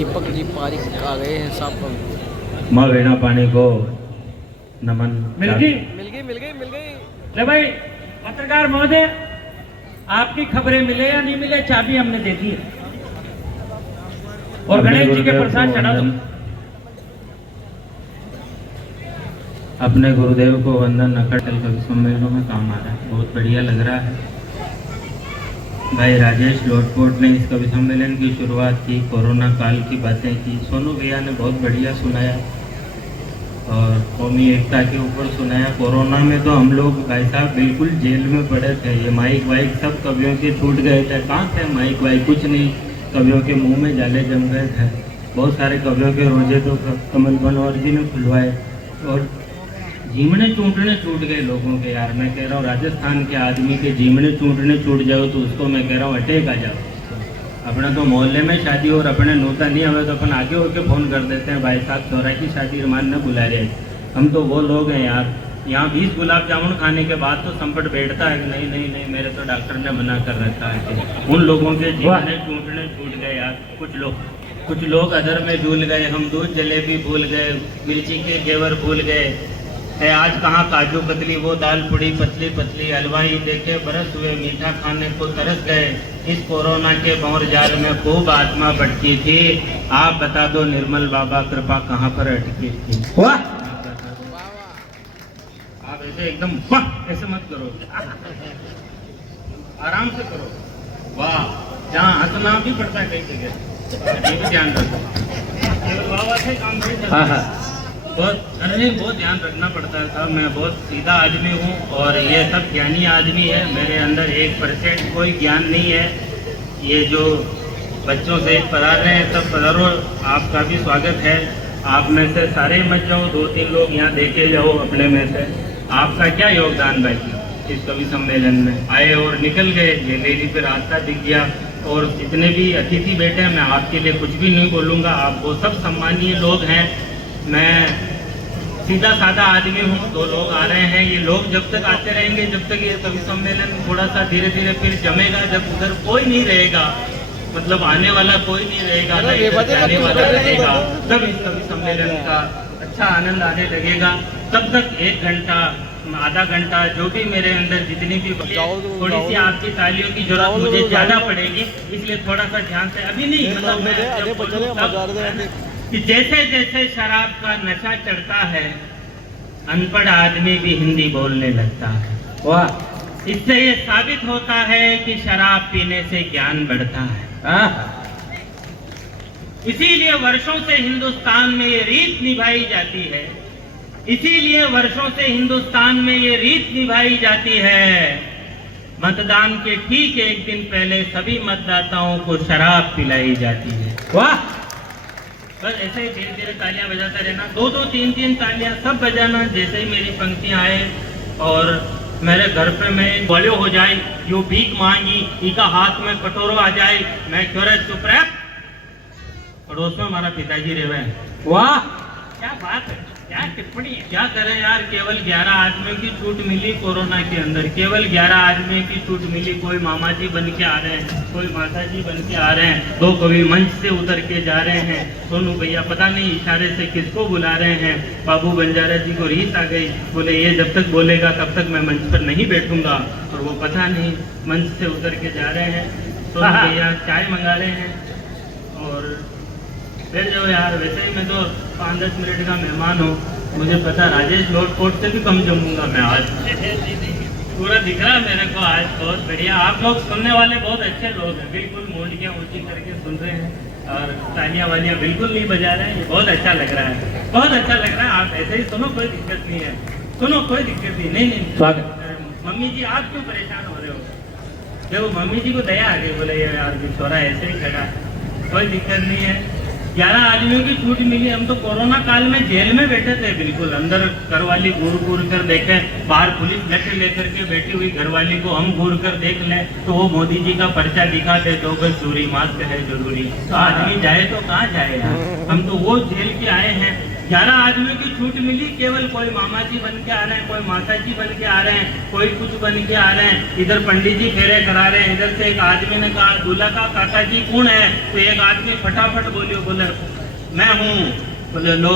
दीपक जी पारिक आ गए हैं साहब। माँ वीणा पानी को नमन। मिल गई। ले भाई पत्रकार महोदय, आपकी खबरें मिले या नहीं मिले, चाबी हमने दे दी है और गणेश जी के प्रसाद चढ़ा दो। अपने गुरुदेव को वंदन। अकटल कवि सम्मेलनों में काम आ रहा है, बहुत बढ़िया लग रहा है। भाई राजेश लोटपोट ने इस कवि सम्मेलन की शुरुआत की, कोरोना काल की बातें की। सोनू भैया ने बहुत बढ़िया सुनाया और कौमी एकता के ऊपर सुनाया। कोरोना में तो हम लोग भाई साहब बिल्कुल जेल में पड़े थे। ये माइक वाइक सब कवियों के छूट गए थे। कहाँ थे माइक वाइक, कुछ नहीं, कवियों के मुंह में जाले जम गए थे। बहुत सारे कवियों के रोजे तो कमल बनौर जी ने खुलवाए और जीमने चूंटने छूट गए लोगों के। यार मैं कह रहा हूँ राजस्थान के आदमी के जीमने चूंटने छूट जाओ तो उसको मैं कह रहा हूँ अटैक आ जाओ। अपने तो मोहल्ले में शादी और अपने नोता नहीं हमें तो अपन आगे होके फ़ोन कर देते हैं, भाई साहब छोरा की शादी रमान न बुला रहे। हम तो वो लोग हैं यार, यहाँ 20 गुलाब जामुन खाने के बाद तो संकट बैठता है कि नहीं नहीं नहीं, मेरे तो डॉक्टर ने मना कर रखा है कि उन लोगों के जीमने चूंटने छूट गए यार। कुछ लोग अदर में झूल गए, हम दूध जलेबी भूल गए, मिर्ची के घेवर भूल गए है। आज कहाँ काजू कतली, वो दाल पुड़ी पतली पतली, हलवाई देखे बरस हुए, मीठा खाने को तरस गए। इस कोरोना के भंवर जाल में खूब आत्मा भटकी थी। आप बता दो निर्मल बाबा कृपा कहाँ पर अटकी थी। वाह, आप ऐसे एकदम वाह ऐसे मत करो, आराम से करो। वाह, जहाँ हंसना भी पड़ता है कई जगह, ये भी ध्यान रखो। बाबा से काम नहीं बहुत ध्यान रखना पड़ता है साहब। मैं बहुत सीधा आदमी हूँ और ये सब ज्ञानी आदमी है। मेरे अंदर 1% कोई ज्ञान नहीं है। ये जो बच्चों से पढ़ा रहे हैं सब पधारो, आपका भी स्वागत है। आप में से सारे मत जाओ, 2-3 लोग यहाँ देखे जाओ अपने में से। आपका क्या योगदान भाई इस कवि सम्मेलन में, आए और निकल गए, ये लेडी पे रास्ता दिख गया। और जितने भी अतिथि बैठे हैं, मैं आपके लिए कुछ भी नहीं बोलूँगा, आप वो सब सम्मानीय लोग हैं। मैं सीधा साधा आदमी हूँ। 2 लोग आ रहे हैं, ये लोग जब तक आते रहेंगे, जब तक ये कवि सम्मेलन थोड़ा सा धीरे धीरे फिर जमेगा। जब उधर कोई नहीं रहेगा, मतलब आने वाला कोई नहीं रहेगा, आने वाला रहेगा, तब इस कवि सम्मेलन का अच्छा आनंद आने लगेगा। तब तक 1 घंटा आधा घंटा जो भी मेरे अंदर जितनी भी थोड़ी सी आपकी तालियों की जरूरत मुझे ज्यादा पड़ेगी, इसलिए थोड़ा सा ध्यान से अभी नहीं, मतलब कि जैसे जैसे शराब का नशा चढ़ता है, अनपढ़ आदमी भी हिंदी बोलने लगता है। वाह, इससे ये साबित होता है कि शराब पीने से ज्ञान बढ़ता है। इसीलिए वर्षों से हिंदुस्तान में ये रीत निभाई जाती है, इसीलिए वर्षों से हिंदुस्तान में ये रीत निभाई जाती है। मतदान के ठीक 1 दिन पहले सभी मतदाताओं को शराब पिलाई जाती है। वाह, बस ऐसे ही धीरे धीरे तालियां बजाते रहना, 2-2 3-3 तालियां सब बजाना जैसे ही मेरी पंक्तियां आए। और मेरे घर पे मैं बोलो हो जाए, यो भीख मांगी, इनका हाथ में कटोरो आ जाए, मैं क्यों चुप रह, पड़ोस में हमारा पिताजी रहे हैं। वाह, क्या बात है, क्या टिप्पणी है। क्या करें यार, केवल 11 आदमियों की छूट मिली कोरोना के अंदर, केवल 11 आदमियों की छूट मिली। कोई मामा जी बन के आ रहे हैं, कोई माता जी बन के आ रहे हैं, 2 कवि मंच से उतर के जा रहे हैं। सोनू भैया पता नहीं इशारे से किसको बुला रहे हैं। बाबू बंजारा जी को रीस आ गई, बोले ये जब तक बोलेगा तब तक मैं मंच पर नहीं बैठूंगा, और वो पता नहीं मंच से उतर के जा रहे हैं। सोनू भैया चाय मंगा रहे हैं और बैठ जाओ यार। वैसे ही मैं तो 5-10 मिनट का मेहमान हूँ, मुझे पता राजेश लोटपोट से भी कम जमूंगा मैं आज। पूरा दिख रहा है मेरे को आज, बहुत बढ़िया। आप लोग सुनने वाले बहुत अच्छे लोग हैं, बिल्कुल मोंडियाँ ऊँची करके सुन रहे हैं और तालियां वालियाँ बिल्कुल नहीं बजा रहे हैं। ये बहुत अच्छा लग रहा है, बहुत अच्छा लग रहा है। आप ऐसे ही सुनो, कोई दिक्कत नहीं है, सुनो कोई दिक्कत नहीं। नहीं स्वागत। मम्मी जी आप क्यों परेशान हो रहे हो? देखो मम्मी जी को दया आ गई, बोले यार छोरा ऐसे ही खड़ा, कोई दिक्कत नहीं है। 11 आदमियों की छूट मिली। हम तो कोरोना काल में जेल में बैठे थे, बिल्कुल अंदर घरवाली घूर घूर कर देखे, बाहर पुलिस लठ लेकर के बैठी हुई घरवाली को हम घूर कर देख लें तो वो मोदी जी का पर्चा दिखाते, 2 गज दूरी, मास्क है जरूरी। तो आदमी जाए तो कहाँ जाए यार। हम तो वो जेल के आए हैं 11 आदमियों की छूट मिली, केवल कोई मामा जी बन के आ रहे हैं, कोई माता जी बन के आ रहे हैं, कोई कुछ बन के आ रहे हैं। इधर पंडित जी फेरे करा रहे हैं। इधर से एक आदमी ने कहा दूल्हा का काका जी कौन है? तो एक आदमी फटाफट बोलियो, बोले मैं हूँ। बोले लो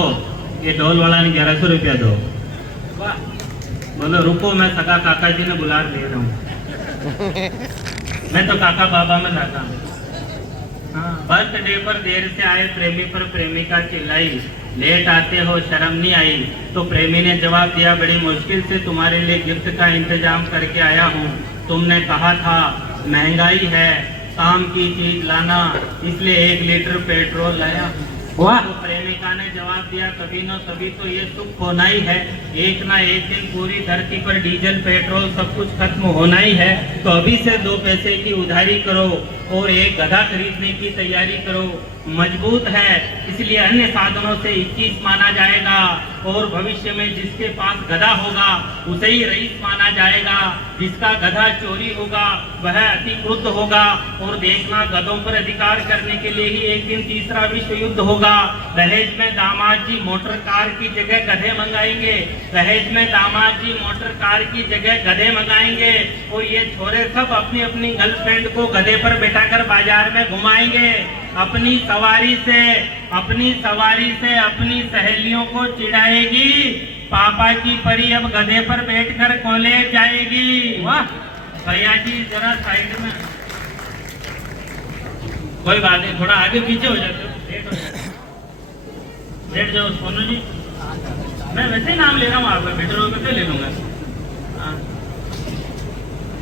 ये ढोल वाला ने 1100 रुपया दो। वाह। बोलो रुको मैं सगा काका जी ने बुला दे रहा हूँ। मैं तो काका बाबा में लाता हूँ। हाँ, बर्थडे पर देर से आए प्रेमी पर प्रेमिका चिल्लाई, लेट आते हो शर्म नहीं आई? तो प्रेमी ने जवाब दिया, बड़ी मुश्किल से तुम्हारे लिए गिफ्ट का इंतजाम करके आया हूँ। तुमने कहा था महंगाई है, शाम की चीज लाना, इसलिए 1 लीटर पेट्रोल लाया हूँ। वाह। तो प्रेमिका ने जवाब दिया, कभी न कभी तो ये सुख होना ही है। एक ना एक दिन पूरी धरती पर डीजल पेट्रोल सब कुछ खत्म होना ही है। तो अभी से 2 पैसे की उधारी करो और एक गधा खरीदने की तैयारी करो। मजबूत है इसलिए अन्य साधनों से 21 माना जाएगा और भविष्य में जिसके पास गधा होगा उसे ही रईस माना जाएगा। जिसका गधा चोरी होगा वह अति क्रुद्ध होगा। और देखना गधों पर अधिकार करने के लिए ही एक दिन तीसरा विश्व युद्ध होगा। दहेज में दामाद जी मोटर कार की जगह गधे मंगाएंगे। दहेज में दामाद जी मोटर कार की जगह गधे मंगाएंगे और ये छोरे सब अपनी अपनी गर्लफ्रेंड को गधे पर बैठाकर बाजार में घुमाएंगे। अपनी सवारी से अपनी सहेलियों को चिढ़ाएगी। पापा की परी अब गधे पर बैठकर कॉलेज जाएगी। वाह। भैया जी जरा साइड में, कोई बात नहीं, थोड़ा आगे पीछे हो जाते हो, बैठ जाओ सोनू जी। मैं वैसे ही नाम ले रहा हूँ, आप बेटर हो कैसे ले लूंगा।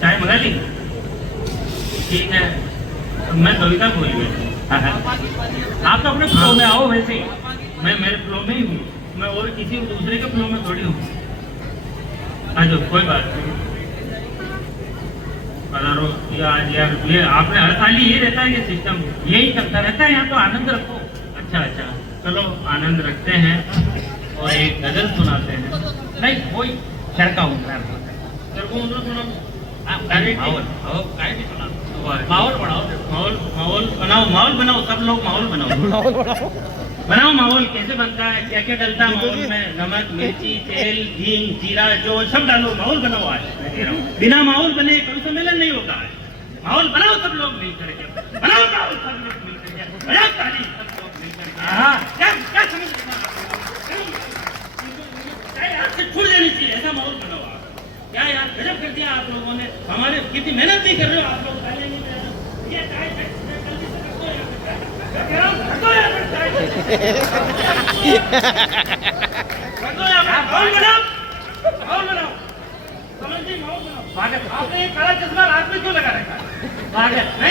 चाय मंगा ली? ठीक है, मैं कविता बोल गई। आप तो अपने फ्लो में आओ। वैसे मैं मेरे फ्लो में ही हूँ, मैं और किसी दूसरे के फ्लो में थोड़ी हूँ। अच्छा कोई बात नहीं, यार ये आपने हर साल ही ये रहता है, ये सिस्टम यही चलता रहता है यहाँ। तो आनंद रखो। अच्छा चलो आनंद रखते हैं और एक गजल सुनाते हैं। नहीं वही शहर का हूँ माहौल बनाओ, सब लोग माहौल बनाओ। माहौल कैसे बनता है, क्या क्या डलता है माहौल में? नमक, मिर्ची, तेल, घी, जीरा, जो सब डालो, माहौल बनाओ। आज बिना माहौल बने कभी सम्मेलन नहीं होता है। माहौल बनाओ सब लोग मिल करके, बनाओ माहौल सब लोग मिल करके, बजाओ ताली सब लोग मिल करके। क्या समझ आपसे छूट जानी चाहिए, ऐसा माहौल बनाओ आप। क्या यार गजब कर दिया आप लोगों ने। हमारे कितनी मेहनत नहीं कर रहे हो आप लोग, ताली नहीं दे रहे। ये चाय जल्दी से रखो यार, माहौल बनाओ। समझ जी, माहौल बनाओ। आपने ये काला चश्मा रात में क्यों लगा रखा है?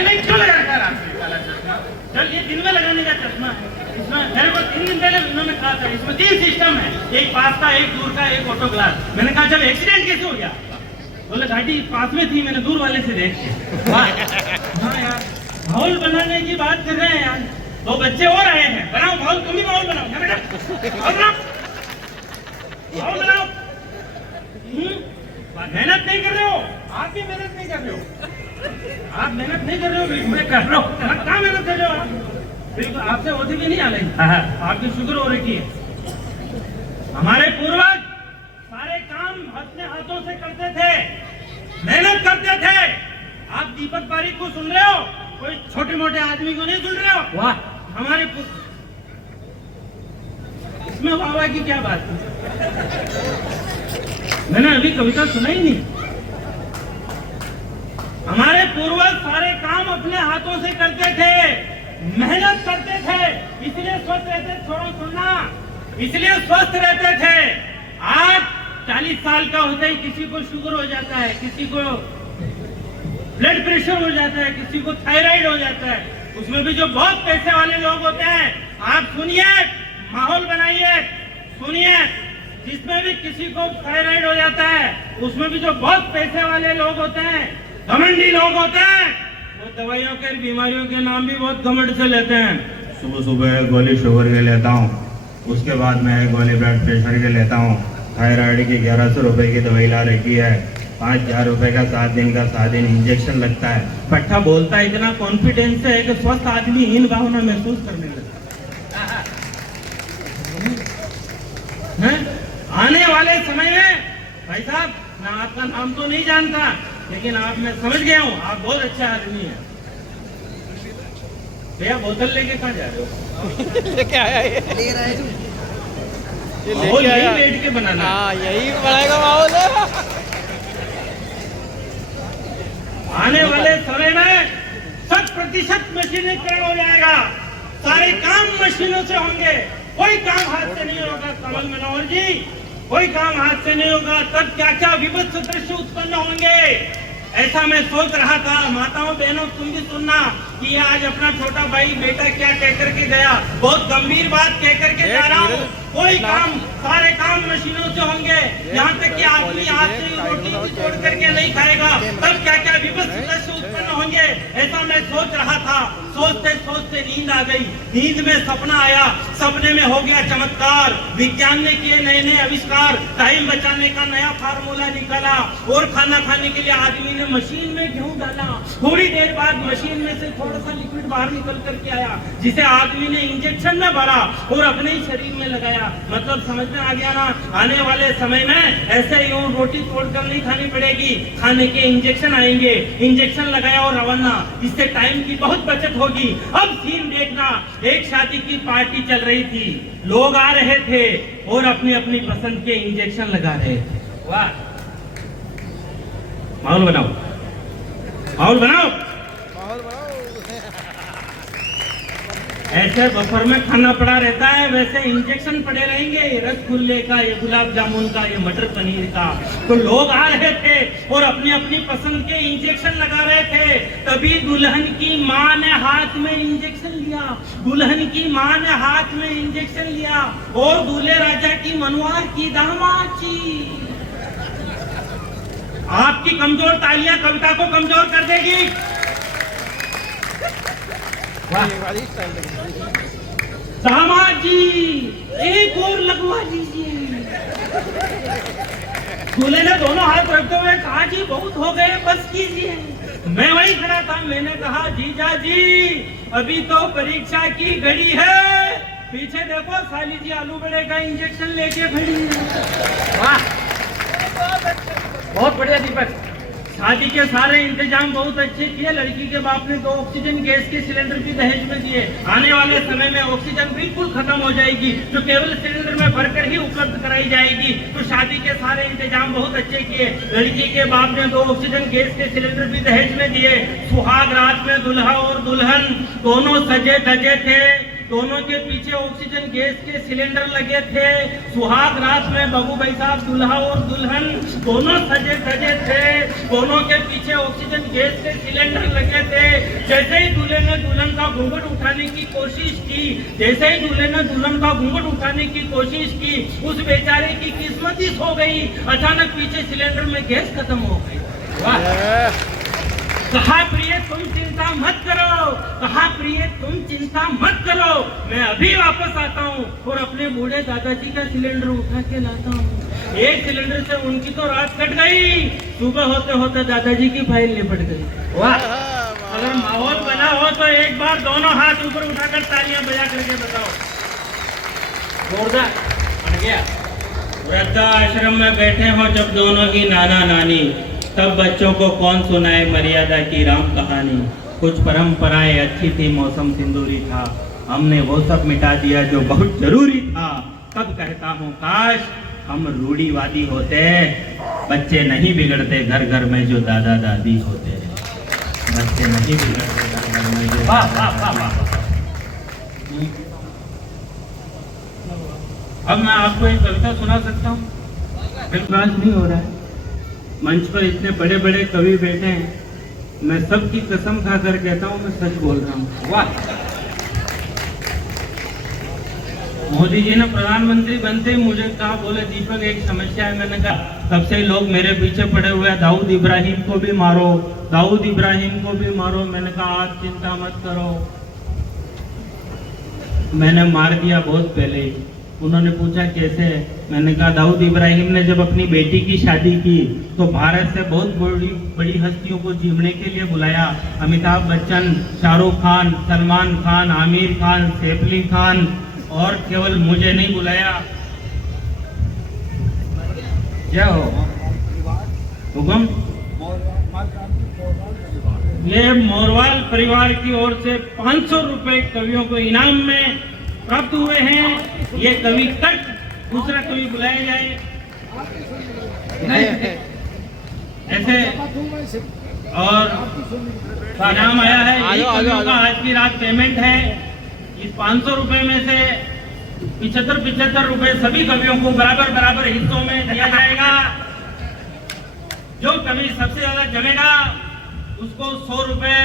नहीं क्यों लगा रखा है रात में काला चश्मा? चल ये दिन में लगाने का चश्मा है। इसमें मेरे को 3 दिन पहले उन्होंने कहा था इसमें 3 सिस्टम है, एक पास का, एक दूर का, एक ऑटो ग्लास। मैंने कहा जब एक्सीडेंट कैसे हो गया? बोले गाड़ी पास में थी, मैंने दूर वाले से देख के। हाँ यार माहौल बनाने की बात कर रहे हैं यार। 2 बच्चे और आए हैं, बनाओ माहौल, तुम भी माहौल बनाओ। मेहनत नहीं कर रहे हो, आप भी मेहनत नहीं कर रहे हो। आप मेहनत नहीं कर रहे हो, मैं कर रहा हूँ। कहाँ मेहनत कर रहे हो आप? बिल्कुल आपसे होती भी नहीं आ रही, आपकी शुक्र हो रही है। हमारे पूर्वज सारे काम अपने हाथों से करते थे, मेहनत करते थे। आप दीपक पारिक को सुन रहे हो, कोई छोटे मोटे आदमी को नहीं सुन रहे हो। वाह। हमारे इसमें वाह की क्या बात है? मैंने अभी कविता सुना ही नहीं। हमारे पूर्वज सारे काम अपने हाथों से करते थे, मेहनत करते थे, इसलिए स्वस्थ रहते। छोड़ो सुनना, इसलिए स्वस्थ रहते थे। आज 40 साल का होते ही किसी को शुगर हो जाता है, किसी को ब्लड प्रेशर हो जाता है, किसी को थायराइड हो जाता है। उसमें भी जो बहुत पैसे वाले लोग होते हैं, आप सुनिए, माहौल बनाइए, सुनिए, जिसमें भी किसी को थायराइड हो जाता है, उसमें भी जो बहुत पैसे वाले लोग होते हैं, घमंडी लोग होते हैं, वो दवाइयों के, बीमारियों के नाम भी बहुत घमंड से लेते हैं। सुबह सुबह एक गोली शुगर के लेता हूँ, उसके बाद मैं एक गोली ब्लड प्रेशर के लेता हूँ। थायराइड की 1100 रुपए की दवाई ला रखी है, 5000 रुपए का 7 दिन का 7 दिन इंजेक्शन लगता है। पट्टा बोलता है इतना कॉन्फिडेंस है कि स्वस्थ आदमी हीन भावना महसूस करने लगता है। हैं? आने वाले समय में भाई साहब, मैं आपका नाम तो नहीं जानता, लेकिन आप, मैं समझ गया हूँ, आप बहुत अच्छा आदमी है। भैया बोतल लेके कहाँ जा रहे हो? लेके आया ये ले रहा है ये माहौल लेके यही आया। बैठ के बनाना है। हाँ यही बनाएगा माहौल। आने वाले समय में 100% मशीनीकरण हो जाएगा। सारे काम मशीनों से होंगे, कोई काम हाथ से नहीं होगा। कमल मनोहर जी, कोई काम हाथ से नहीं होगा। तब क्या क्या विभत्स दृश्य उत्पन्न होंगे, ऐसा मैं सोच रहा था। माताओं बहनों, तुम भी सुनना कि ये आज अपना छोटा भाई बेटा क्या कह करके गया। बहुत गंभीर बात कह करके जा रहा हूँ। कोई काम, सारे काम मशीनों से होंगे। यहाँ तक कि आदमी हाथ से रोटी भी तोड़ करके नहीं खाएगा। तब क्या क्या विभत्स दृश्य उत्पन्न होंगे, ऐसा मैं सोच रहा था। सोचते सोचते नींद आ गई। नींद में सपना आया, सपने में हो गया चमत्कार। विज्ञान ने किए नए नए आविष्कार, टाइम बचाने का नया फार्मूला निकाला, और खाना खाने के लिए आदमी ने मशीन में गेहूं डाला। थोड़ी देर बाद मशीन में से थोड़ा सा लिक्विड बाहर निकल करके आया, जिसे आदमी ने इंजेक्शन में भरा और अपने ही शरीर में लगाया। मतलब समझ में आ गया ना? आने वाले समय में ऐसे यूं रोटी तोड़कर नहीं खानी पड़ेगी, खाने के इंजेक्शन आएंगे। इंजेक्शन लगाया और रवाना। इससे टाइम की बहुत बचत होगी। अब सीन देखना, एक शादी की पार्टी चल रही थी, लोग आ रहे थे और अपनी अपनी पसंद के इंजेक्शन लगा रहे थे। वाह, माहौल बनाओ, माहौल बनाओ। माहौल बनाओ। ऐसे बफर में खाना पड़ा रहता है, वैसे इंजेक्शन पड़े रहेंगे। ये रसगुल्ले का, ये गुलाब जामुन का, ये मटर पनीर का। तो लोग आ रहे थे और अपनी अपनी पसंद के इंजेक्शन लगा रहे थे। तभी दुल्हन की माँ ने हाथ में इंजेक्शन लिया। दुल्हन की माँ ने हाथ में इंजेक्शन लिया और दूल्हे राजा की मनवार की दामाद जी। आपकी कमजोर तालियां कविता को कमजोर कर देगी। वाह, ये वाली स्टाइल लगी। दामाद जी एक और लगवा दीजिए। दूल्हे ने दोनों हाथ रखते हुए कहा, जी बहुत हो गए, बस कीजिए। मैं वहीं खड़ा था, मैंने कहा, जीजा जी अभी तो परीक्षा की घड़ी है। पीछे देखो, साली जी आलू बड़े का इंजेक्शन लेके खड़ी है। वाह, बहुत बढ़िया दीपक। शादी के सारे इंतजाम बहुत अच्छे किए। लड़की के बाप ने 2 ऑक्सीजन गैस के सिलेंडर भी दहेज में दिए। आने वाले समय में ऑक्सीजन बिल्कुल खत्म हो जाएगी, जो केवल सिलेंडर में भरकर ही उपलब्ध कराई जाएगी। तो शादी के सारे इंतजाम बहुत अच्छे किए। लड़की के बाप ने 2 ऑक्सीजन गैस के सिलेंडर भी दहेज में दिए। सुहाग रात में दुल्हा और दुल्हन दोनों सजे धजे थे। दोनों के पीछे ऑक्सीजन गैस के सिलेंडर लगे थे। सुहाग रात में बाबू भाई साहब, दुल्हा और दुल्हन दोनों सजे धजे थे। दोनों के पीछे ऑक्सीजन गैस के सिलेंडर लगे थे। जैसे ही दूल्हे ने दुल्हन का घूंघट उठाने की कोशिश की, जैसे ही दूल्हे ने दुल्हन का घूंघट उठाने की कोशिश की, उस बेचारे की किस्मत ही सो गई। अचानक पीछे सिलेंडर में गैस खत्म हो गई। वाह, कहा प्रिय तुम चिंता मत करो, कहा प्रिय तुम चिंता मत करो, मैं अभी वापस आता हूँ और अपने बूढ़े दादाजी का सिलेंडर उठा के लाता हूँ। एक सिलेंडर से उनकी तो रात कट गई। सुबह होते होते दादाजी की फाइल निपट गई। वाह, अगर माहौल बना हो तो एक बार दोनों हाथ ऊपर उठाकर तालियां बजा करके बताओ। जोरदार बन गया। वृद्धाश्रम में बैठे हो जब दोनों ही नाना नानी, तब बच्चों को कौन सुनाए मर्यादा की राम कहानी। कुछ परंपराएं अच्छी थी, मौसम सिंदूरी था, हमने वो सब मिटा दिया जो बहुत जरूरी था। तब कहता हूँ काश हम रूढ़िवादी होते, बच्चे नहीं बिगड़ते घर घर में जो दादा दादी होते। बच्चे नहीं बिगड़ते घर घर में जो। वाह वाह वाह वाह। अब मैं आपको एक कविता सुना सकता हूँ। विश्वास नहीं हो रहा है, मंच पर इतने बड़े बड़े कवि बैठे हैं, मैं सबकी कसम खाकर कहता हूँ मैं सच बोल रहा हूँ। वाह, मोदी जी ने प्रधानमंत्री बनते ही मुझे कहा, बोले दीपक एक समस्या है। मैंने कहा तब से लोग मेरे पीछे पड़े हुए हैं, दाऊद इब्राहिम को भी मारो, दाऊद इब्राहिम को भी मारो। मैंने कहा आप चिंता मत करो, मैंने मार दिया बहुत पहले ही। उन्होंने पूछा कैसे? मैंने कहा दाऊद इब्राहिम ने जब अपनी बेटी की शादी की तो भारत से बहुत बड़ी हस्तियों को जीवने के लिए बुलाया। अमिताभ बच्चन, शाहरुख खान, सलमान खान, आमिर खान, सैफ अली खान, और केवल मुझे नहीं बुलाया। क्या हो हुक्म? ये मोरवाल परिवार की ओर से 500 रुपए कवियों को इनाम में प्राप्त हुए हैं। ये कवि तक दूसरा कवि बुलाया जाए ऐसे, और इनाम आया है यही कवियों का आज की रात पेमेंट है। इस 500 रुपए में से 75 रुपए सभी कवियों को बराबर बराबर हिस्सों में दिया जाएगा। जो कवि सबसे ज्यादा जमेगा उसको 100 रुपए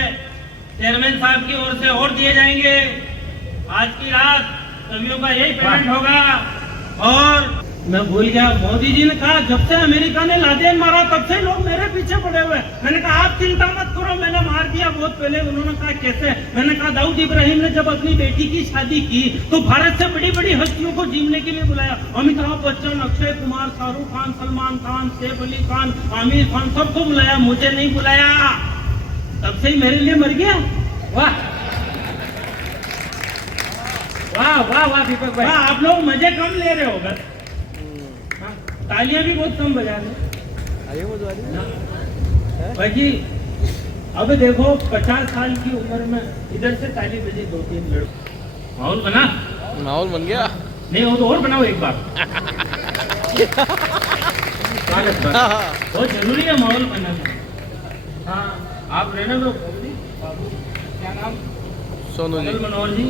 चेयरमैन साहब की ओर से और दिए जाएंगे। आज की रात कवियों का यही पेमेंट होगा। और मैं भूल गया, मोदी जी ने कहा जब से अमेरिका ने लादेन मारा तब से लोग मेरे पीछे पड़े हुए। मैंने कहा आप चिंता मत करो, मैंने मार दिया बहुत पहले। उन्होंने कहा कैसे? मैंने कहा दाऊद इब्राहिम ने जब अपनी बेटी की शादी की तो भारत से बड़ी बड़ी हस्तियों को जीवने के लिए बुलाया। अमिताभ बच्चन, अक्षय कुमार, शाहरुख खान, सलमान खान, सैफ अली खान, आमिर खान, सबको बुलाया, मुझे नहीं बुलाया। तब से ही मेरे लिए मर गया। वाह वाह वाह वाह दीपक भाई, आप लोग मजे कम ले रहे हो बस, तालियां भी बहुत कम बजा रहे भाई जी। अब देखो 50 साल की उम्र में इधर से ताली बजे 2-3 लड़कों, माहौल बना? माहौल बन गया। नहीं हो तो और बनाओ एक बार। बहुत जरूरी है माहौल बनाना। हाँ आप रहने दो। क्या नाम? सोनू जी। मनोहर जी।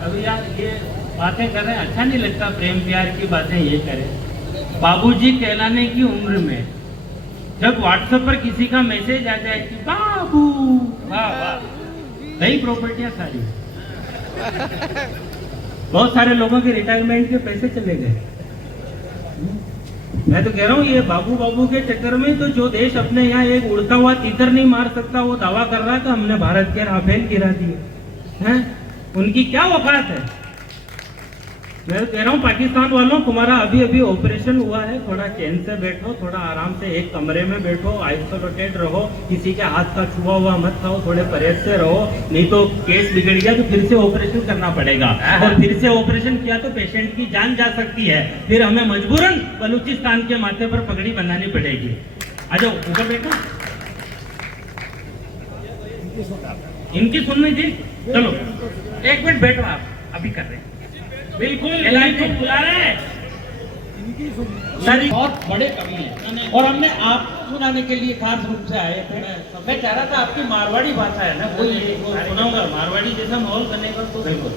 अभी यार ये बातें कर रहे हैं, अच्छा नहीं लगता। प्रेम प्यार की बातें ये करें। बाबूजी कहलाने की उम्र में जब व्हाट्सएप पर किसी का मैसेज आ जाए कि बाबू, वाह वाह, नई प्रॉपर्टियां सारी। बहुत सारे लोगों के रिटायरमेंट के पैसे चले गए। मैं तो कह रहा हूँ ये बाबू बाबू के चक्कर में तो जो देश अपने यहाँ एक उड़ता हुआ तीतर नहीं मार सकता वो दावा कर रहा है कि हमने भारत के राफेल गिरा दिए हैं। उनकी क्या औकात है? मैं कह रहा हूँ पाकिस्तान वालों, तुम्हारा अभी अभी ऑपरेशन हुआ है, थोड़ा चैन से बैठो, थोड़ा आराम से एक कमरे में बैठो, आइसोलेटेड रहो, किसी के हाथ का छुआ हुआ मत खाओ, थोड़े परहेज से रहो, नहीं तो केस बिगड़ गया तो फिर से ऑपरेशन करना पड़ेगा। और फिर से ऑपरेशन किया तो पेशेंट की जान जा सकती है। फिर हमें मजबूरन बलूचिस्तान के माथे पर पगड़ी बनानी पड़ेगी। आ जाओ ऊपर बैठो, इनकी सुननी थी। चलो 1 मिनट बैठो, आप अभी कर रहे हैं। बिल्कुल इनको बुला रहे हैं। सर बहुत बड़े कवि हैं और हमने आपको सुनाने के लिए खास रूप से आए थे। मैं चाह रहा था आपकी मारवाड़ी भाषा है ना, वो ये सुनाऊंगा। मारवाड़ी जैसा माहौल करने का तो बिल्कुल।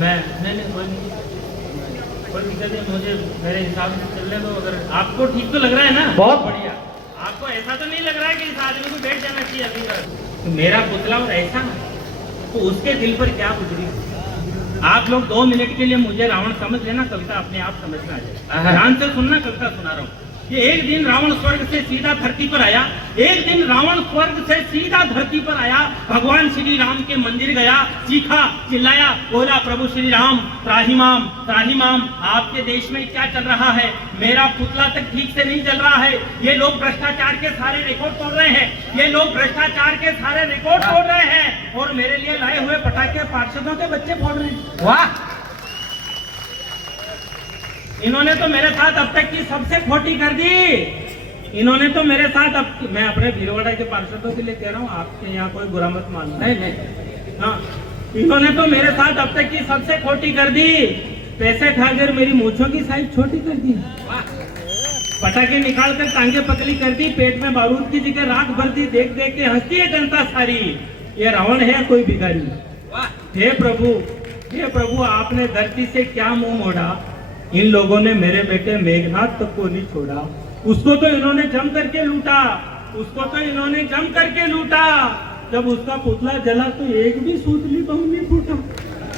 मैं नहीं कोई दिक्कत नहीं, मुझे मेरे हिसाब से चलने दो। अगर आपको ठीक तो लग रहा है ना? बहुत बढ़िया। आपको ऐसा तो नहीं लग रहा है कि इस आदमी को बैठ जाना चाहिए अभी तक? तो मेरा पुतला और ऐसा तो उसके दिल पर क्या गुजरी। आप लोग 2 मिनट के लिए मुझे रावण समझ लेना, कविता अपने आप समझना है। ध्यान से सुनना, कविता सुना रहा हूँ। कि एक दिन रावण स्वर्ग से सीधा धरती पर आया। एक दिन रावण स्वर्ग से सीधा धरती पर आया, भगवान श्री राम के मंदिर गया, चीखा चिल्लाया, बोला प्रभु श्री राम त्राहिमाम त्राहिमाम, आपके देश में क्या चल रहा है? मेरा पुतला तक ठीक से नहीं चल रहा है। ये लोग भ्रष्टाचार के सारे रिकॉर्ड तोड़ रहे हैं, ये लोग भ्रष्टाचार के सारे रिकॉर्ड तोड़ रहे हैं और मेरे लिए लाए हुए पटाखे पार्षदों के बच्चे फोड़ रहे हैं। वाह, इन्होंने तो मेरे साथ अब तक की सबसे खोटी कर दी। इन्होंने तो मेरे साथ अब, मैं अपने भीलवाड़ा के पार्षदों के लिए कह रहा हूँ, आपके यहाँ कोई बुरा मत मानना। नहीं। हाँ, इन्होंने तो मेरे साथ अब तक की सबसे खोटी कर दी। पैसे खाकर मेरी मूंछों की साइज छोटी कर दी, पटाखे निकाल कर टांगे पतली कर दी, पेट में बारूद की जगह राख भर दी। देख देख के हंसती है जनता सारी, ये रावण है कोई भिखारी। हे प्रभु, आपने धरती से क्या मुंह मोड़ा? इन लोगों ने मेरे बेटे मेघनाथ तक को नहीं छोड़ा। उसको तो इन्होंने जम करके लूटा, जब उसका पुतला जला तो एक भी सूतली बम नहीं फूटा।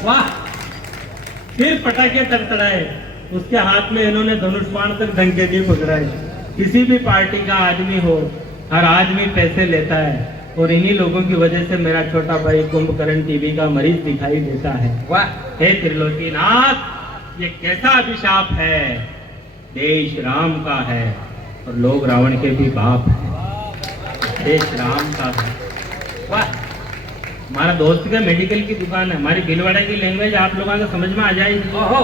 वाह, फिर पटाखे तड़तड़ाए, उसके हाथ में इन्होंने धनुष बाण तक डंके दिए पकड़ाए। किसी भी पार्टी का आदमी हो, हर आदमी पैसे लेता है और इन्हीं लोगों की वजह से मेरा छोटा भाई कुंभकर्ण टीबी का मरीज दिखाई देता है। वाह, हे त्रिलोकीनाथ, ये कैसा अभिशाप है? देश राम का है और लोग रावण के भी बाप हैं। देश राम का है। वाह, हमारा दोस्त का मेडिकल की दुकान है, हमारी भीलवाड़ा की लैंग्वेज आप लोगों को समझ में आ जाएगी। ओहो,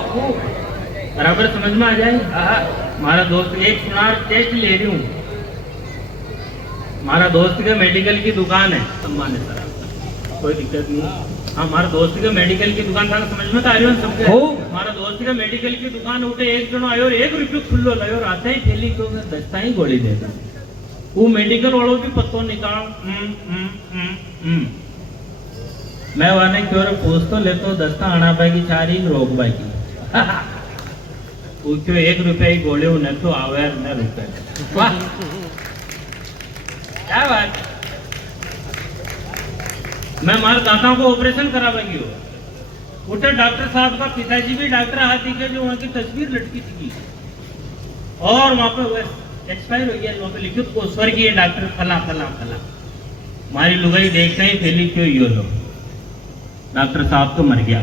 बराबर समझ में आ जाए। हमारा दोस्त एक सुनार टेस्ट ले रही हूँ। हमारा दोस्त के मेडिकल की दुकान है, सम्मान है सर, कोई दिक्कत नहीं। हाँ, हमारा दोस्त के मेडिकल की दुकान था, समझ में तो आ रही हो सबके। हमारा दोस्त के मेडिकल की दुकान उठे, एक जनो आयो और 1 रुपये खुल्लो लायो और आते ही थैली को 10 ही गोली दे दो। वो मेडिकल वालों की पत्तों निकाल मैं वाने क्यों पूछ तो ले तो 10 आना पाएगी 4 ही रोक पाएगी। वो क्यों 1 रुपये ही गोले न तो आवे न रुपये। वाह क्या बात। मैं हमारे दादा को ऑपरेशन करावेंगी हो उठे डॉक्टर साहब का पिताजी भी डॉक्टर हाथ दिखे जो वहां की तस्वीर लटकी थी और वहां पे एक्सपायर हो गया। वहां पे लिखित को स्वर्गीय डॉक्टर फला फला फला। हमारी लुगाई देखते ही फैली क्यों यो लो डॉक्टर साहब तो मर गया।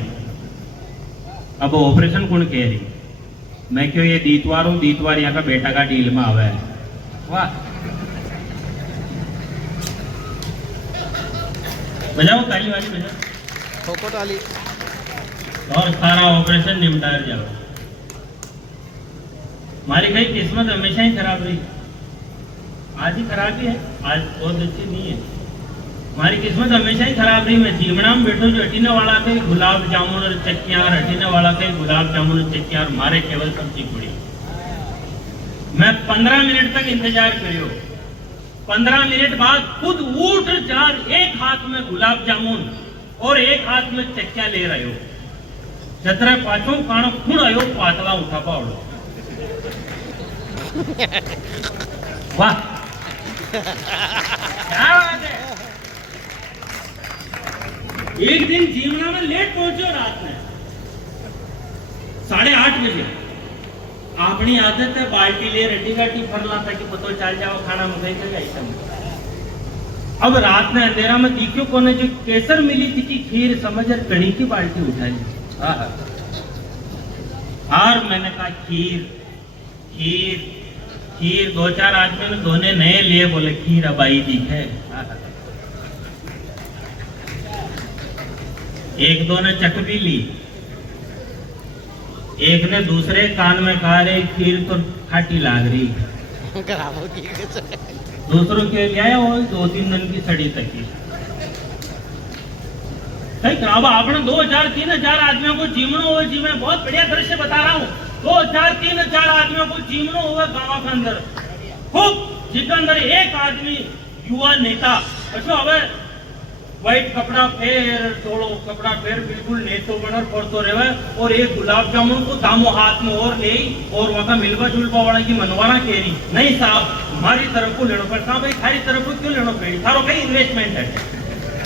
अब ऑपरेशन कौन कह रही। मैं क्यों ये दीतवार हूँ, दीतवार यहाँ का बेटा का डील में आवे। वाह बजाओ ताली वाली बजाओ ठोको ताली। और सारा ऑपरेशन निपटा जाओ। हमारी कई किस्मत हमेशा ही खराब रही। आज ही खराब ही है, आज बहुत अच्छी नहीं है। हमारी किस्मत हमेशा ही खराब रही। मैं जीवना में बैठो जो हटीने वाला कहीं गुलाब जामुन और चक्कियां, हटीने वाला कहीं गुलाब जामुन और चक्कियां और मारे केवल सब्जी पूरी। मैं 15 मिनट तक इंतजार करियो। 15 मिनट बाद खुद उठ जार, एक हाथ में गुलाब जामुन और एक हाथ में चक्कियां ले रहे हो। छतरा पाछो काणो खुण आयो पातला उठा पावड़ो। वाह क्या बात है। एक दिन जीवना में लेट पहुंचो रात में 8:30 बजे। अपनी आदत है बाल्टी ले रटी गाटी फरला ताकि पतो चल जाओ खाना मंगाई के आइटम। अब रात में अंधेरा में दिखियो कोने जो केसर मिली थी कि खीर समझ कड़ी की बाल्टी उठा ली। और मैंने कहा खीर खीर खीर। 2-4 आदमी ने दोने नए लिए बोले खीर अब आई दिखे। एक दो ने चख भी ली। एक ने दूसरे कान में कहा रे खीर तो खाटी लाग रही। दूसरों के लिए आया वो 2-3 दिन की सड़ी तक की। अब आपने 2,000-3,000 आदमियों को जीवनो हो जीवे। बहुत बढ़िया दृश्य बता रहा हूँ। 2,000-3,000 आदमियों को जीवनो हुआ गाँव के अंदर खूब, जिसके अंदर एक आदमी युवा नेता अच्छा હવે व्हाइट कपड़ा फेर थोड़ो कपड़ा फेर बिल्कुल नेतो बनर पड़तो रहे और एक गुलाब जामुन को दामो हाथ में और ले और वहां मिलवा जुलवा वाला की मनवाना कह रही नहीं साहब हमारी तरफ को लेना पड़ता। भाई थारी तरफ को क्यों लेना पड़ी, थारो कई इन्वेस्टमेंट है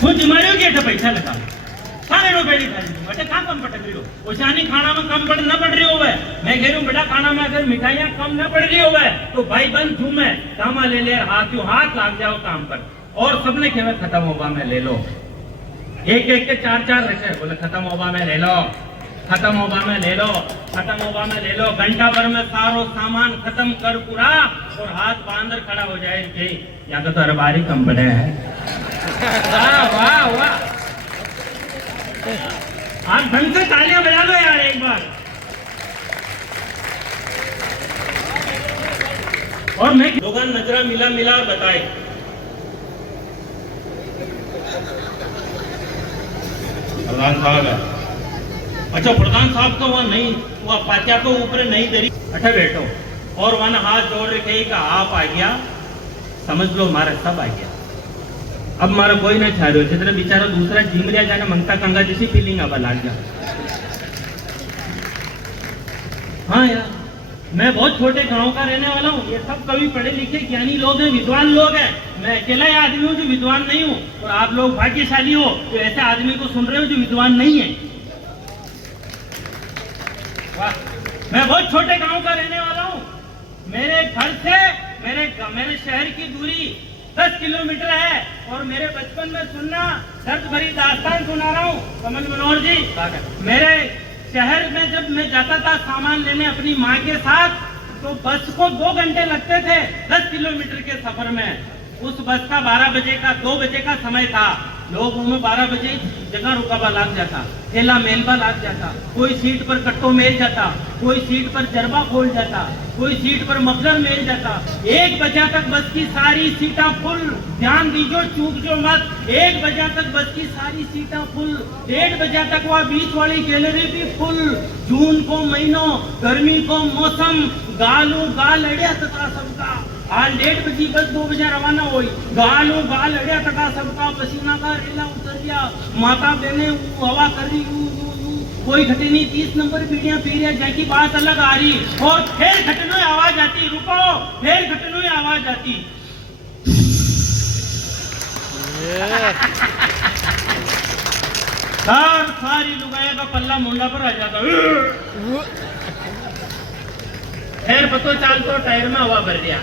खुद जिम्मेदारी की ऐसा पैसा लगा खा लेनो पड़ी थारी बटे कहाँ कम पटक रही हो। ओछानी खाना में कम न पड़ रही हो। मैं कह रही हूँ बेटा खाना में अगर मिठाइयाँ कम न पड़ रही हो तो भाई बंद झूमे कामा ले ले हाथ लाग जाओ काम पर। और सबने कहा खत्म होगा मैं ले लो। एक एक के 4-4 रखे बोले खत्म होगा मैं ले लो, खत्म होगा मैं ले लो, खत्म होगा मैं ले लो। घंटा भर में सारो सामान खत्म कर पूरा और हाथ बांधर खड़ा हो जाए या तो अरबारी कम पड़े है। वाह वाह वाह आप ढंग से तालियां बजा लो यार एक बार। और मैं लोगों नजरा मिला मिला बताए प्रधान साहब है। अच्छा प्रधान साहब तो वहां नहीं वह पाचा को ऊपर नहीं दरी अच्छा बैठो और वहां हाथ जोड़ रखे का आप आ गया समझ लो हमारा सब आ गया। अब हमारा कोई नहीं छा रहे जितना बेचारा दूसरा जिम लिया जाने मंगता कंगा जैसी फीलिंग अब लाग गया। हाँ यार मैं बहुत छोटे गांव का रहने वाला हूँ। ये सब कवि पढ़े लिखे ज्ञानी लोग हैं, विद्वान लोग हैं। मैं अकेला ही आदमी हूँ जो विद्वान नहीं हूँ और आप लोग भाग्यशाली हो तो ऐसे आदमी को सुन रहे हो जो विद्वान नहीं है। वाह मैं बहुत छोटे गांव का रहने वाला हूँ। मेरे घर से मेरे शहर की दूरी 10 किलोमीटर है और मेरे बचपन में सुनना दर्द भरी दास्तान सुना रहा हूँ कमल मनोहर जी। मेरे शहर में जब मैं जाता था सामान लेने अपनी माँ के साथ तो बस को 2 घंटे लगते थे 10 किलोमीटर के सफर में। उस बस का 12 बजे का 2 बजे का समय था। लोगों में 12 बजे जगह रुकाबा लाग जाता, ठेला मेलबा लाग जाता, कोई सीट पर कट्टो मेल जाता, कोई सीट पर जरबा खोल जाता, कोई सीट पर मफलर मेल जाता। 1 बजे तक बस की सारी सीटा फुल, ध्यान दीजो चूक जो मत। 1 बजे तक बस की सारी सीटा फुल, 1:30 बजे तक वह बीच वाली गैलरी भी फुल। जून को महीनों, गर्मी को मौसम, गालू गाल अड़िया तथा सबका। आज 1:30 बजे बस 2 बजे रवाना हुई, गालू गाल अड़िया तथा सबका। पसीना का रेला उतर गया, माता बहने हवा कर रही, कोई घटे नहीं। 30 नंबर पीढ़ियां पी रही, जैकी बात अलग आ रही। और फिर घटनों आवाज आती, रुको, फिर घटनों आवाज आती। सारी लुगाया का पल्ला मुंडा पर आ जाता। फिर पतो चाल तो टायर में हवा भर दिया।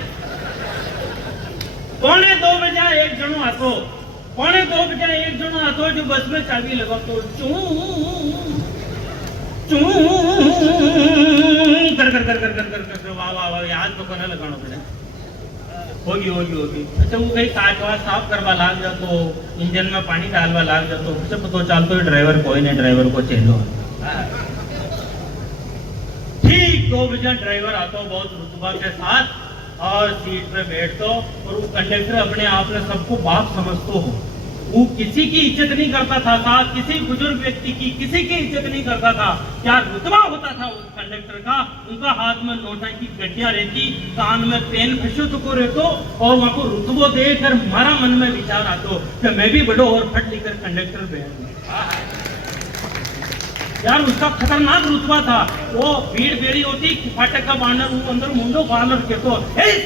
1:45 बजे एक जनो आतो, 1:45 बजे एक जनो आतो जो बस में चाबी लगा तो चू चू कर कर कर कर कर कर कर वाह वाह वाह याद तो करना लगाना पड़े। होगी होगी होगी। अच्छा वो कहीं काट वाट साफ करवा लाग जातो, इंजन में पानी डालवा लाग जातो, अच्छा पतो चालतो ड्राइवर कोई नहीं, ड्राइवर को चेलो। ठीक 2 बजे ड्राइवर आता बहुत रुतबा के साथ और सीट पे बैठतो, और वो कंडक्टर अपने आप में सबको बाप समझतो हो। वो किसी की इज्जत नहीं करता था, साथ किसी बुजुर्ग व्यक्ति की किसी की इज्जत नहीं करता था। क्या रुतबा होता था उस कंडक्टर का। उनका हाथ में नोटा की गड्डियां रहती, कान में पेन फशुत को रहतो, और वहां को रुतबो देखकर हमारा मन में विचार आतो कि मैं भी बड़ो और फट लेकर कंडक्टर बैठ। यार उसका खतरनाक रुतबा था। वो भीड़ बेड़ी होती, फाटक का बानर, वो अंदर मुंडो बानर के तो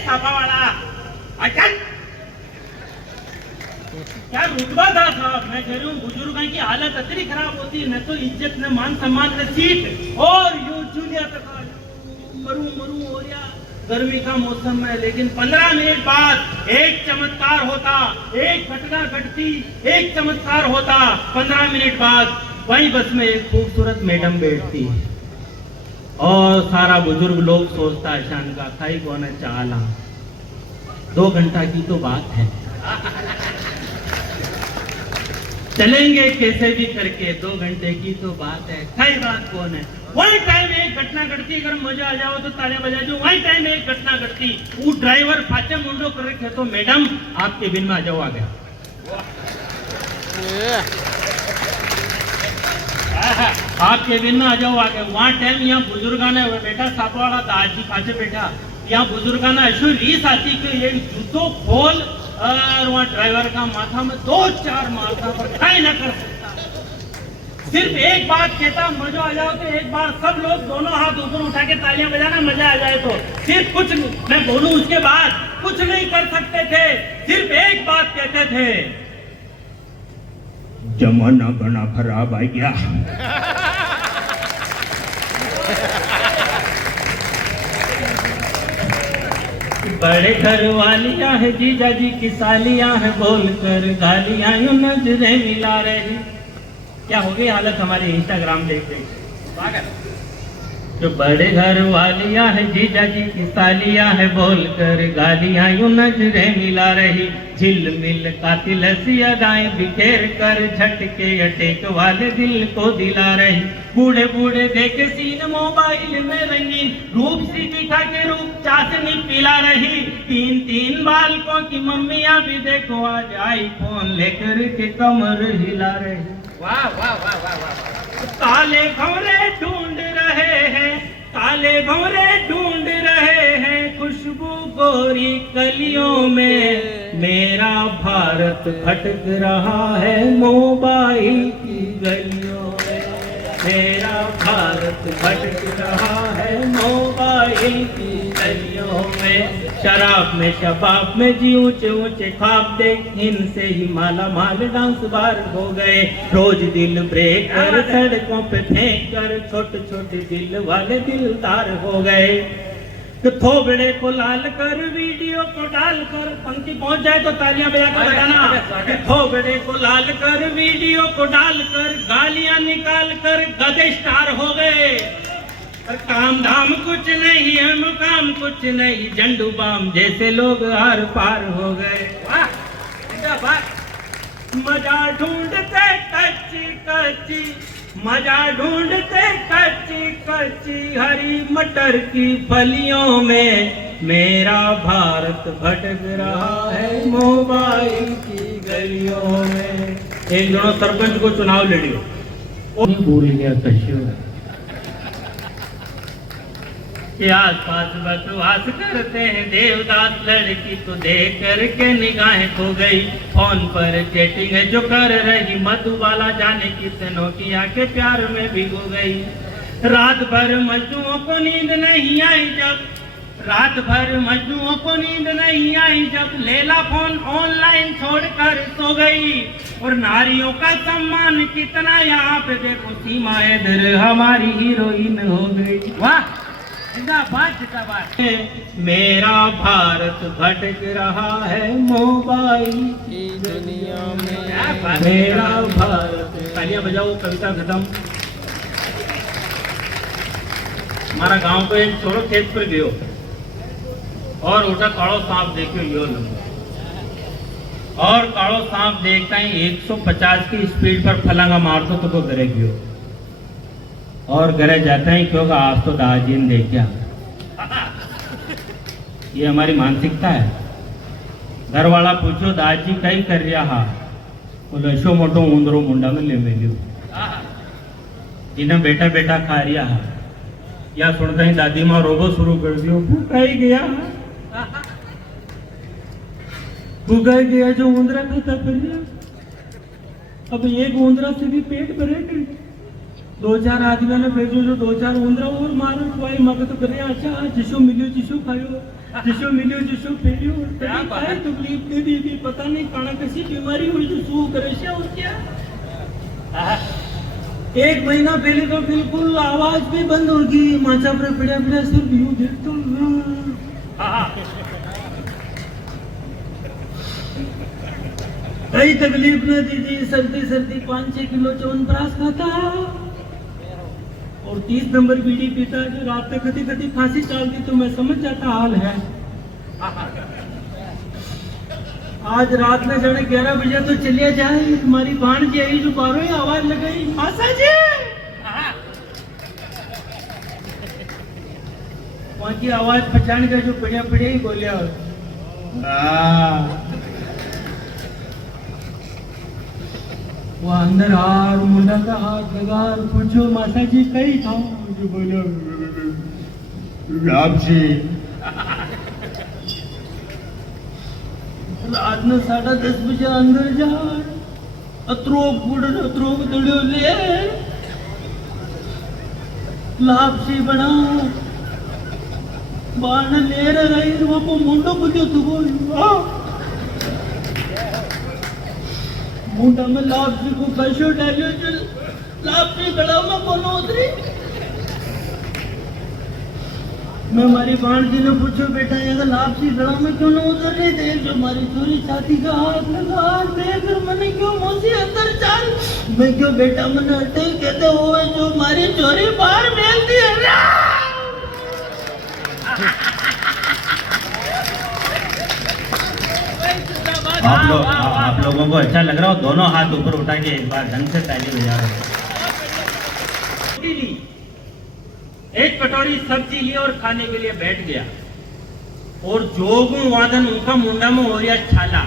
छापा वाला अटक। क्या रुतबा था साहब। मैं कह रही हूँ बुजुर्गों की हालत इतनी खराब होती, न तो इज्जत न मान सम्मान न सीट, और यूं चूलिया तक मरू मरू हो गया गर्मी का मौसम है। लेकिन 15 मिनट बाद एक चमत्कार होता, एक घटना घटती, एक चमत्कार होता। 15 मिनट बाद वही बस में एक खूबसूरत मैडम बैठती, और सारा बुजुर्ग लोग सोचता है शान का खाई कौन है चाला। 2 घंटा की तो बात है, चलेंगे कैसे भी करके, 2 घंटे की तो बात है, खाई बात कौन है। वही टाइम एक घटना घटती, अगर मजा आ जाओ तो तालियां बजा जो। वही टाइम एक घटना घटती, वो ड्राइवर फाचे मुंडो कर रखे तो मैडम आपके बिन में आ जाओ, आ गया। आपके बिन में आ जाओ, आ गया। वहाँ टाइम यहाँ बुजुर्गा ने बेटा साथ वाला दादी पाचे बैठा, यहाँ बुजुर्गा ने ऐसी रीस आती कि ये जूतो खोल, और वहाँ ड्राइवर का माथा में 2-4 मारता, पर खाई ना कर सकता। सिर्फ एक बात कहता, मजा आ जाओ तो एक बार सब लोग दोनों हाथ ऊपर उठा के तालियां बजाना, मजा आ जाए तो। सिर्फ कुछ मैं बोलूं उसके बाद कुछ नहीं कर सकते थे, सिर्फ एक बात कहते थे, जमाना घना खराब आ गया। बड़े घर वालियां है जीजा जी की सालियां है, बोलकर गालियां यूं नजरें मिला रही। क्या हो गई हालत हमारी इंस्टाग्राम देख देख। जो बड़े घर वालियां है जीजा जी की सालियां है, बोलकर गालियां यूं नजरें मिला रही। झिलमिल कातिल सी अदाएं बिखेर कर झटके अटेक वाले दिल को दिला रही। बूढ़े बूढ़े देखे सीन मोबाइल में रंगीन, रूप सी दिखा के रूप चाशनी पिला रही। 3-3 बालकों की मम्मियां भी देखो आज आईफोन लेकर के कमर हिला रही। वाह वाह वाह वाह वाह। काले भंवरे ढूंढ रहे हैं, काले भंवरे ढूंढ रहे हैं, खुशबू गोरी कलियों में। मेरा भारत भटक रहा है मोबाइल की गलियों में, मेरा भारत भटक रहा है मोबाइल की गलियों में। शराब में शबाब में जी ऊंचे ऊंचे ख्वाब देख, इनसे ही माला माल डांस बार हो गए। रोज दिल ब्रेक कर सड़कों पे फेंक कर, छोटे छोटे दिल वाले दिलदार हो गए। तो थोबड़े को लाल कर वीडियो को डालकर, पंक्ति पहुंच जाए तो तालियां बजा कर लगाना। थोबड़े को लाल कर वीडियो को डालकर, गालियां निकाल कर गधे स्टार हो गए। और काम धाम कुछ नहीं है, मुकाम कुछ नहीं, झंडू बाम जैसे लोग आर पार हो गए। वाह क्या बात। मजा ढूंढते कच्ची कच्ची, मजा ढूंढते कच्ची कच्ची हरी मटर की फलियों में, मेरा भारत भटक रहा है मोबाइल की गलियों में। एक जनो सरपंच को चुनाव लड़ियो, वो भूल गया कश्यो के आसपास बकवास करते हैं देवदास, लड़की को देख करके निगाहें खो गई। फोन पर चैटिंग है जो कर रही मधुबाला, जाने किस नोकिया के प्यार में भिगो गई। रात भर मजनुओं को नींद नहीं आई जब, रात भर मजनुओं को नींद नहीं आई जब, लैला फोन ऑनलाइन छोड़कर सो गई। और नारियों का सम्मान कितना यहाँ पे देखो, सीमा इधर हमारी हीरोइन हो गई। वाह जिंदाबाद जिंदाबाद। मेरा भारत भटक रहा है मोबाइल की दुनिया में, मेरा भारत। तालियां बजाओ, कविता खत्म। हमारा गांव को एक छोरो खेत पर गयो और उठा काड़ो सांप देखो यो और काड़ो सांप देखता ही 150 की स्पीड पर फलांगा मारतो तो घरे गयो और घरे जाता ही क्यों आज तो दादाजी ने देखा। ये हमारी मानसिकता है। घर वाला पूछो दादाजी कई कर रहा, बोलो ऐसो मोटो ऊंदरो मुंडा में ले मिलियो, जिन्हें बेटा बेटा खा रहा। या सुनता ही दादी माँ रोबो शुरू कर दियो, भूखाई गया भूखाई गया जो ऊंदरा खाता फिर। अब एक ऊंदरा से भी पेट भरे, दो चार आदमी ने भेजो जो दो चार ऊंदरा और मारो खुआई मगर तो करे। अच्छा जिसो मिलियो जिसो खायो, जिसो मिलियो जिसो फेरियो, काय तकलीफ दे दी पता नहीं काना कैसी बीमारी हुई जो सू करे से। और क्या 1 महीना पहले तो बिल्कुल आवाज भी बंद होगी, माचा पर पड़ा पड़ा सिर्फ यूं देखता। कई तकलीफ न दीदी, सर्दी सर्दी 5-6 किलो च्यवनप्राश खाता और 30 नंबर बीड़ी पीता। जो रात तक कभी कभी फांसी चालती तो मैं समझ जाता हाल है। आज रात में जाने 11 बजे तो चलिए जाए, तुम्हारी भान जी आई जो बारो ही आवाज लगाई, मासा जी वहां की आवाज पहचान गया जो पड़िया पड़िया ही बोलिया। वो अंदर हार मुंडा का हाथ लगा और पूछो माता जी कहीं था, जो बोला राम जी। रात में 10:30 बजे अंदर जा, अत्रोक बुढ़ अत्रोक दड़ियो ले लापसी बना बाण ले रही वो को मुंडो बुझो तू बोल मुंडा में लापसी को कैसे डालियो जो लापसी गला में कोनो उतरी। मैं हमारी बाण जी ने पूछो बेटा ये लापसी गला में क्यों न उतर रही, देख जो हमारी चोरी छाती का हाथ लगा देख मैंने क्यों मौसी अंदर चल। मैं क्यों बेटा मैंने हटे कहते हुए जो हमारी चोरी बाहर मिलती है। आप लोगों को अच्छा लग रहा हो, दोनों हाथ ऊपर उठा के एक बार ढंग से ताली बजा रहे। एक कटोरी सब्जी ली और खाने के लिए बैठ गया और जोगू वादन उनका मुंडा में हो गया छाला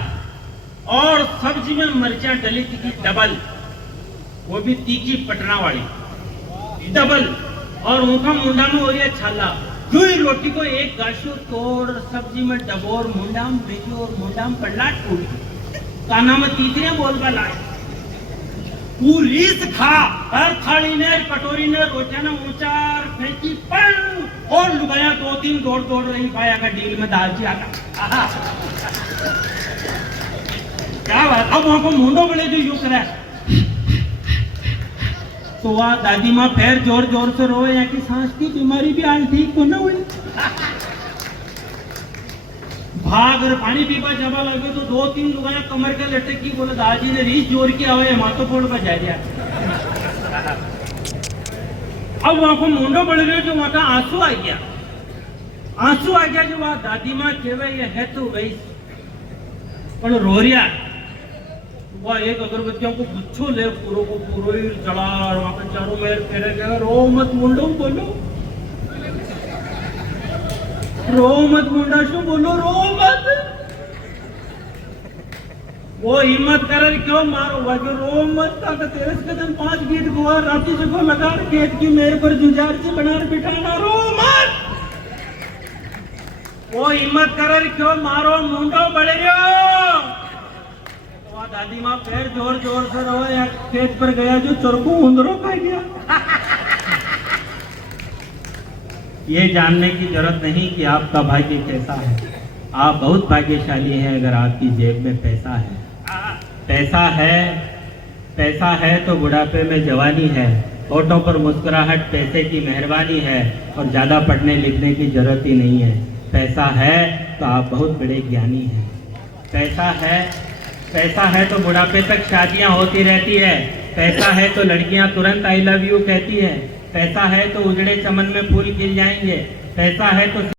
और सब्जी में मिर्चा डली थी डबल, वो भी तीखी पटना वाली डबल, और उनका मुंडा में हो गया छाला। जो ही रोटी को एक गाशो तोड़ सब्जी में डबोर मुंडाम भेजो और मुंडाम पल्ला टूट काना में तीसरे बोल बला पूरी खा हर थाली ने कटोरी ने रोचा ने ऊंचार फेंकी पर और लुगाया 2-3 दौड़ रही पाया का डील में दाल जी आता। क्या बात, अब वहां को मुंडो बड़े जो यूं करा तो वह दादी माँ फिर जोर जोर से रोए या कि सांस की बीमारी भी आज ठीक को न हुई। भाग और पानी पीपा जमा लगे तो 2-3 लुगाया कमर के लटक की बोले दादी ने रीस जोर की आवे मातो फोड़ पर जा दिया। अब वहां को मुंडो बढ़ गया जो वहां का आंसू आ गया जो वहां दादी माँ केवे ये है तो वही पर रो रिया वह एक अगरबत्तियों को गुच्छो ले पूरो को पूरो ही जला और वहां पे चारों मेर फेरे गए। रो मत मुंडो बोलो, रो मत मुंडा शू बोलो, रो मत। वो हिम्मत कर क्यों मारो वाजो, रो मत। ताकत तेरस कदम 5 गीत गुआ राती जगह लगा खेत की मेरे पर जुजार से बना बिठाना, रो मत। वो हिम्मत कर क्यों मारो मुंडो बड़े दादी माँ पैर जोर जोर से रो यार, खेत पर गया जो चरकू उंदरो खा गया। ये जानने की जरूरत नहीं कि आपका भाग्य कैसा है। आप बहुत भाग्यशाली हैं अगर आपकी जेब में पैसा है। पैसा है तो बुढ़ापे में जवानी है, होठों पर मुस्कुराहट पैसे की मेहरबानी है और ज्यादा पढ़ने लिखने की जरूरत ही नहीं है। पैसा है तो आप बहुत बड़े ज्ञानी हैं। पैसा है तो बुढ़ापे तक शादियां होती रहती है। पैसा है तो लड़कियां तुरंत आई लव यू कहती है। पैसा है तो उजड़े चमन में फूल खिल जाएंगे। पैसा है तो